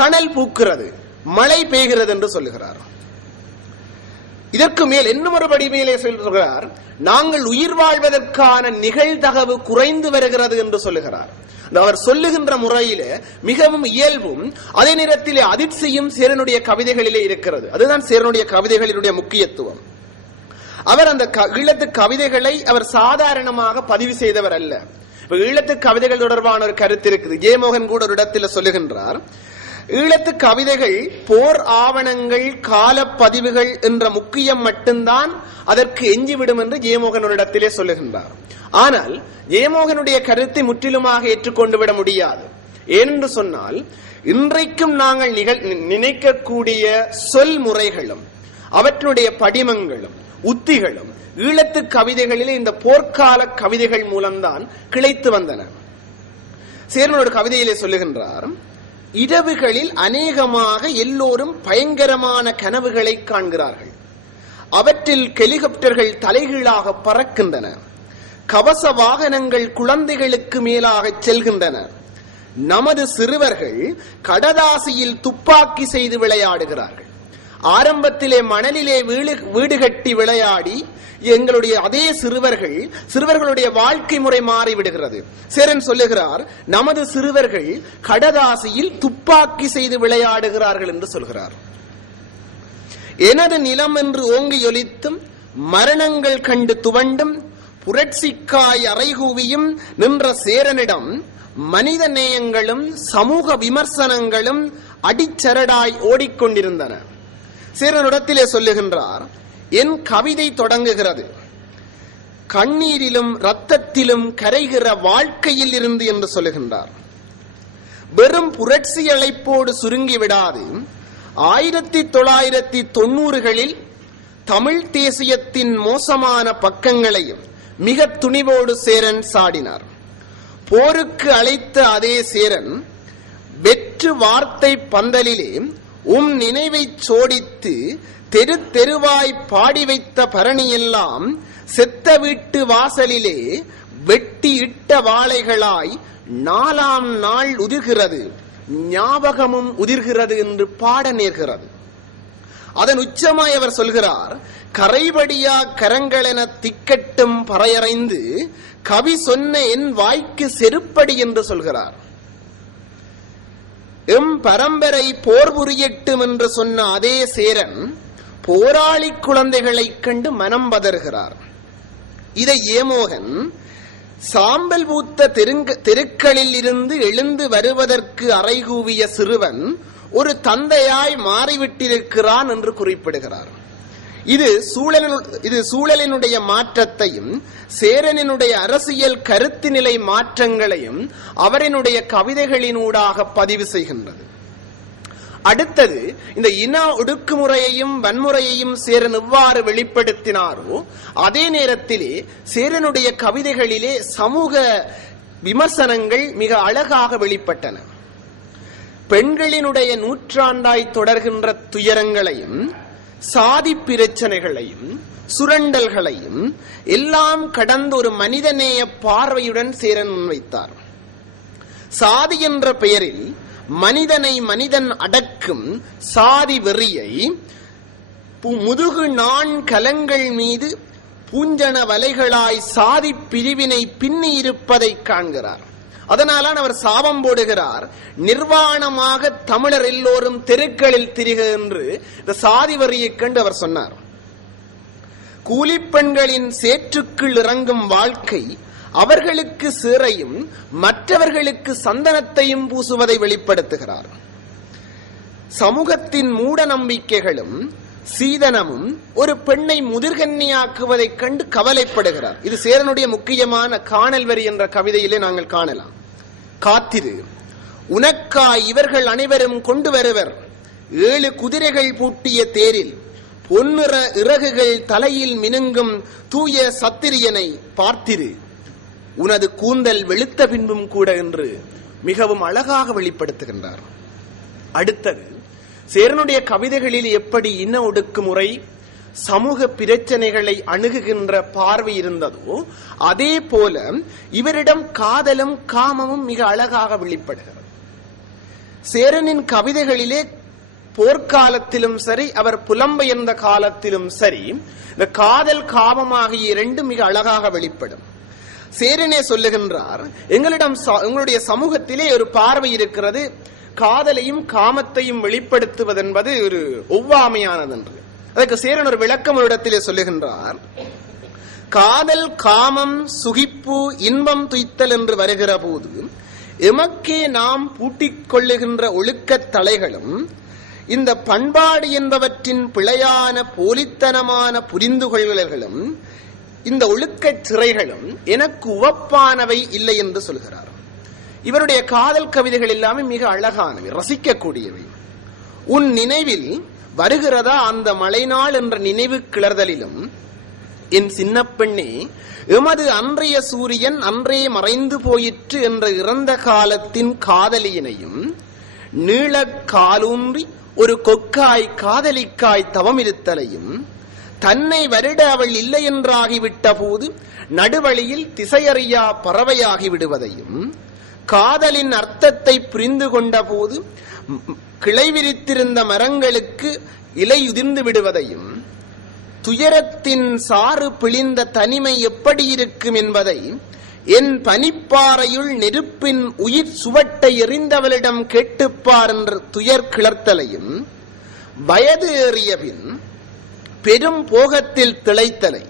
சணல் பூக்கிறது, மழை பெய்கிறது என்று சொல்லுகிறார். இதற்கு மேல் இன்னும் ஒருபடி மேலே சொல்கிறார், நாங்கள் உயிர் வாழ்வதற்கான நிகழ்தகவு குறைந்து வருகிறது என்று சொல்லுகிறார். அவர் சொல்லுகின்ற முறையில மிகவும் இயல்பும் அதே நேரத்திலே அதிர்ச்சியும் சேரனுடைய கவிதைகளிலே இருக்கிறது. அதுதான் சேரனுடைய கவிதைகளினுடைய முக்கியத்துவம். அவர் அந்த ஈழத்து கவிதைகளை அவர் சாதாரணமாக பதிவு செய்தவர் அல்ல. ஈழத்து கவிதைகள் தொடர்பான ஒரு கருத்து இருக்குது. ஜெயமோகன் கூட ஒரு இடத்தில் சொல்லுகின்றார், ஈழத்து கவிதைகள் போர் ஆவணங்கள், காலப்பதிவுகள் என்ற முக்கியம் மட்டும்தான் அதற்கு எஞ்சிவிடும் என்று ஜெயமோகன் ஒரு இடத்திலே சொல்லுகின்றார். ஆனால் ஜெயமோகனுடைய கருத்தை முற்றிலுமாக ஏற்றுக்கொண்டு விட முடியாது. ஏனென்று சொன்னால், இன்றைக்கும் நாங்கள் நினைக்கக்கூடிய சொல் முறைகளும் அவற்றுடைய படிமங்களும் உத்திகளும் ஈழத்து கவிதைகளிலே இந்த போர்க்கால கவிதைகள் மூலம்தான் கிளைத்து வந்தன. சேரனோட கவிதையிலே சொல்லுகின்றார், இரவுகளில் அநேகமாக எல்லோரும் பயங்கரமான கனவுகளை காண்கிறார்கள். அவற்றில் ஹெலிகாப்டர்கள் தலைகீழாக பறக்கின்றன. கவச வாகனங்கள் குழந்தைகளுக்கு மேலாக செல்கின்றன. நமது சிறுவர்கள் கடதாசியில் துப்பாக்கி செய்து விளையாடுகிறார்கள். ஆரம்பத்திலே மணலிலே வீடு கட்டி விளையாடி எங்களுடைய அதே சிறுவர்களுடைய வாழ்க்கை முறை மாறிவிடுகிறது. சேரன் சொல்லுகிறார், நமது சிறுவர்கள் கடதாசியில் துப்பாக்கி செய்து விளையாடுகிறார்கள் என்று சொல்கிறார். எனது நிலம் என்று ஓங்கி ஒலித்தும் மரணங்கள் கண்டு துவண்டும் புரட்சிக்காய் அறைகூவியும் நின்ற சேரனிடம் மனித நேயங்களும் சமூக விமர்சனங்களும் அடிச்சரடாய் ஓடிக்கொண்டிருந்தன. சேரனிடத்திலே சொல்லுகின்றார், என் கவிதை தொடங்குகிறது கண்ணீரிலும் இரத்தத்திலும் கரைகிற வாழ்க்கையில் இருந்து என்று சொல்லுகின்றார். வெறும் புரட்சி அழைப்போடு சுருங்கி விடாது 1990களில் தமிழ் தேசியத்தின் மோசமான பக்கங்களையும் மிக துணிவோடு சேரன் சாடினார். போருக்கு அழைத்த அதே சேரன் வெற்று வார்த்தை பந்தலிலே நினைவை சோடித்து தெரு தெருவாய் பாடி வைத்த பரணியெல்லாம் செத்த வீட்டு வாசலிலே வெட்டி இட்ட வாழைகளாய் 4ஆம் நாள் உதிர்கிறது, ஞாபகமும் உதிர்கிறது என்று பாட நேர்கிறது. அதன் உச்சமாய் அவர் சொல்கிறார், கரைபடியா கரங்களென திக்கட்டும் பறையறைந்து கவி சொன்ன என் வாய்க்கு செருப்படி என்று சொல்கிறார். எம் பரம்பரை போர் புரியட்டும் என்று சொன்ன அதே சேரன் போராளி குழந்தைகளை கண்டு மனம் பதறுகிறார். இதை ஏமோகன் சாம்பல் பூத்த தெருக்களில் இருந்து எழுந்து வருவதற்கு அறைகூவிய சிறுவன் ஒரு தந்தையாய் மாறிவிட்டிருக்கிறான் என்று குறிப்பிடுகிறார். இது சூழலினுடைய மாற்றத்தையும் சேரனினுடைய அரசியல் கருத்து நிலை மாற்றங்களையும் அவரினுடைய கவிதைகளினூடாக பதிவு செய்கின்றது. அடுத்தது, இந்த இன ஒடுக்குமுறையையும் வன்முறையையும் சேரன் எவ்வாறு வெளிப்படுத்தினாரோ அதே நேரத்திலே சேரனுடைய கவிதைகளிலே சமூக விமர்சனங்கள் மிக அழகாக வெளிப்பட்டன. பெண்களினுடைய நூற்றாண்டாய் தொடர்கின்ற துயரங்களையும் சாதி பிரச்சனைகளையும் சுரண்டல்களையும் எல்லாம் கடந்த ஒரு மனிதநேய பார்வையுடன் சேரன் முன்வைத்தார். சாதி என்ற பெயரில் மனிதனை மனிதன் அடக்கும் சாதி வெறியை முதுகு நான் கலங்கள் மீது பூஞ்சன வலைகளாய் சாதி பிரிவினை பின்னி இருப்பதை காண்கிறார். அதனால்தான் அவர் சாபம் போடுகிறார், நிர்வாணமாக தமிழர் எல்லோரும் தெருக்களில் திரிக என்று இந்த சாதி வரியை கண்டு அவர் சொன்னார். கூலிப்பெண்களின் சேற்றுக்குள் இறங்கும் வாழ்க்கை அவர்களுக்கு சீரையும் மற்றவர்களுக்கு சந்தனத்தையும் பூசுவதை வெளிப்படுத்துகிறார். சமூகத்தின் மூட நம்பிக்கைகளும் சீதனமும் ஒரு பெண்ணை முதிர்கன்னியாக்குவதைக் கண்டு கவலைப்படுகிறார். இது சேரனுடைய முக்கியமான காணல் வரி என்ற கவிதையிலே நாங்கள் காணலாம். காத்திரு, உனக்காய் இவர்கள் அனைவரும் கொண்டு வருவர் 7 குதிரைகள் பூட்டிய தேரில் பொன்னிற இறகுகள் தலையில் மினுங்கும் தூய சத்திரியனை பார்த்திரு, உனது கூந்தல் வெளுத்த பின்பும் கூட என்று மிகவும் அழகாக வெளிப்படுத்துகின்றார். அடுத்தது, சேரனுடைய கவிதைகளில் எப்படி இன ஒடுக்குமுறை சமூக பிரச்சனைகளை அணுகுகின்ற பார்வை இருந்ததோ அதே போல இவரிடம் காதலும் காமமும் மிக அழகாக வெளிப்படுகிறது. சேரனின் கவிதைகளிலே போர்க்காலத்திலும் சரி, அவர் புலம்பெயர்ந்த காலத்திலும் சரி, இந்த காதல் காமமாகிய இரண்டு மிக அழகாக வெளிப்படும். சேரனே சொல்லுகின்றார், எங்களுடைய சமூகத்திலே ஒரு பார்வை இருக்கிறது, காதலையும் காமத்தையும் வெளிப்படுத்துவதென்பது ஒரு ஒவ்வாமையானது என்று. அதற்கு சேரன் ஒரு விளக்கம் ஒரு இடத்திலே சொல்லுகின்றார், காதல் காமம் சுகிப்பு இன்பம் துய்த்தல் என்று வருகிற போது எமக்கே நாம் பூட்டிக் கொள்ளுகின்ற ஒழுக்கத் தலைகளும் இந்த பண்பாடு என்பவற்றின் பிழையான போலித்தனமான புரிந்து கொள்ளுதல்களும் இந்த ஒழுக்கச் சிறைகளும் எனக்கு உவப்பானவை இல்லை என்று சொல்கிறார். இவருடைய காதல் கவிதைகள் எல்லாமே மிக அழகானவை, ரசிக்கக்கூடியவை. உன் நினைவில் வருகிறதா அந்த மழைநாள் என்ற நினைவு கிளர்தலிலும், என் சின்ன பெண்ணே எமது அன்றைய சூரியன் அன்றே மறைந்து போயிற்று என்ற இறந்த காலத்தின் காதலியினையும் நீளக் காலூன்றி ஒரு கொக்காய் காதலிக்காய் தவமிருத்தலையும் தன்னை வருட அவள் இல்லை என்றாகிவிட்ட போது நடுவழியில் திசையறியா பறவையாகி விடுவதையும், காதலின் அர்த்தத்தை புரிந்து கொண்ட போது கிளை விரித்திருந்த மரங்களுக்கு இலை உதிர்ந்து விடுவதையும், துயரத்தின் சாறு பிழிந்த தனிமை எப்படி இருக்கும் என்பதை என் பனிப்பாறையுள் நெருப்பின் உயிர் சுவட்டை எறிந்தவளிடம் கேட்டுப்பார் என்ற துயர் கிளர்த்தலையும், வயது ஏறியபின் பெரும் போகத்தில் திளைத்தலை,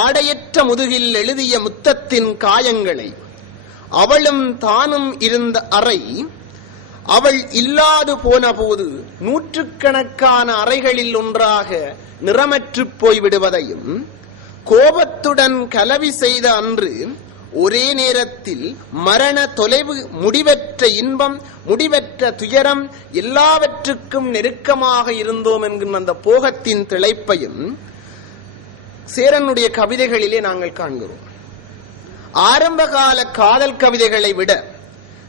ஆடையற்ற முதுகில் எழுதிய முத்தத்தின் காயங்களை, அவளும் தானும் இருந்த அறை அவள் இல்லாது போன போது நூற்றுக்கணக்கான அறைகளில் ஒன்றாக நிறமற்று போய்விடுவதையும், கோபத்துடன் கலவி செய்த அன்று ஒரே நேரத்தில் மரண தொலைவு, முடிவற்ற இன்பம், முடிவற்ற துயரம், எல்லாவற்றுக்கும் நெருக்கமாக இருந்தோம் என்கின்ற அந்த போகத்தின் திளைப்பையும் சேரனுடைய கவிதைகளிலே நாங்கள் காண்கிறோம். ஆரம்பகால காதல் கவிதைகளை விட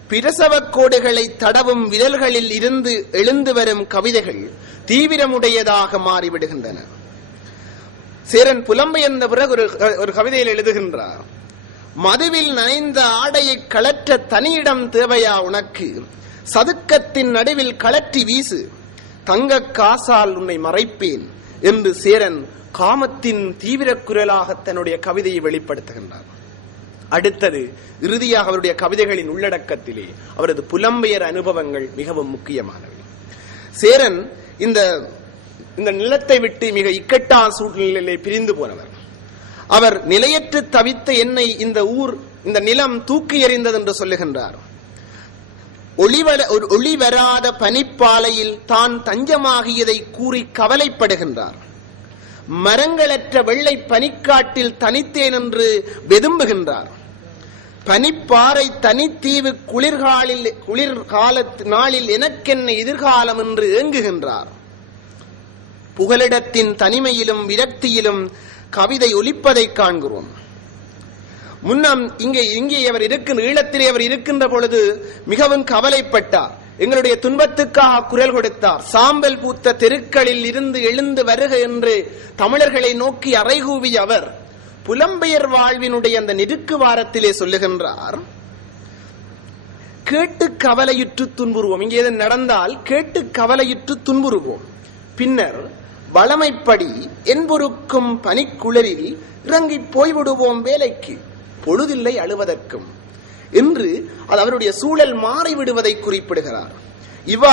பிரசவ கோடுகளை தடவும் விரல்களில் இருந்து எழுந்து வரும் கவிதைகள் தீவிரமுடையதாக மாறிவிடுகின்றன. சேரன் புலம்பெயர்ந்த பிறகு ஒரு கவிதையில் எழுதுகின்றார், மதுவில் நனைந்த ஆடையை கலற்ற தனியிடம் தேவையா உனக்கு, சதுக்கத்தின் நடுவில் கலற்றி வீசு, தங்க காசால் உன்னை மறைப்பேன் என்று சேரன் காமத்தின் தீவிர குரலாக தன்னுடைய கவிதையை வெளிப்படுத்துகின்றார். அடுத்தது இறுதியாக அவருடைய கவிதைகளின் உள்ளடக்கத்திலே அவரது புலம்பெயர் அனுபவங்கள் மிகவும் முக்கியமானவை. சேரன் இந்த நிலத்தை விட்டு மிக இக்கட்டான சூழ்நிலையிலே பிரிந்து போனவர். அவர் நிலையற்று தவித்த என்னை இந்த நிலம் தூக்கி எறிந்தது என்று சொல்லுகின்றார். ஒளி வராத பனிப்பாலையில் தான் தஞ்சமாகியதை கூறி கவலைப்படுகின்றார். மரங்களற்ற வெள்ளை பனிக்காட்டில் தனித்தேன் என்று வெதும்புகின்றார். பனிப்பாறை தனித்தீவு குளிர்கால நாளில் எனக்கென்ன எதிர்காலம் என்று ஏங்குகின்றார். புகலிடத்தின் தனிமையிலும் விரக்தியிலும் கவிதை ஒலிப்பதை காண்கிறோம். முன்னம் இங்கே அவர் ஈழத்திலே அவர் இருக்கின்ற பொழுது மிகவும் கவலைப்பட்டார். எங்களுடைய துன்பத்துக்காக குரல் கொடுத்தார். சாம்பல் பூத்த தெருக்களில் இருந்து எழுந்து வருக என்று தமிழர்களை நோக்கி அறைகூவிய அவர் புலம்பெயர் வாழ்வினுடைய அந்த நெருக்கு வாரத்திலே சொல்லுகின்றார், கேட்டு கவலையுற்று துன்புறுவோம். இங்கே எது நடந்தால் கேட்டு கவலையுற்று துன்புறுவோம். பின்னர் வளமைப்படி என்பொருக்கும் பனிக்குளிரில் இறங்கி போய்விடுவோம் வேலைக்கு, பொழுதில்லை அழுவதற்கும் என்று அவருடைய சூழல் மாறிவிடுவதை குறிப்பிடுகிறார். இவ்வாறு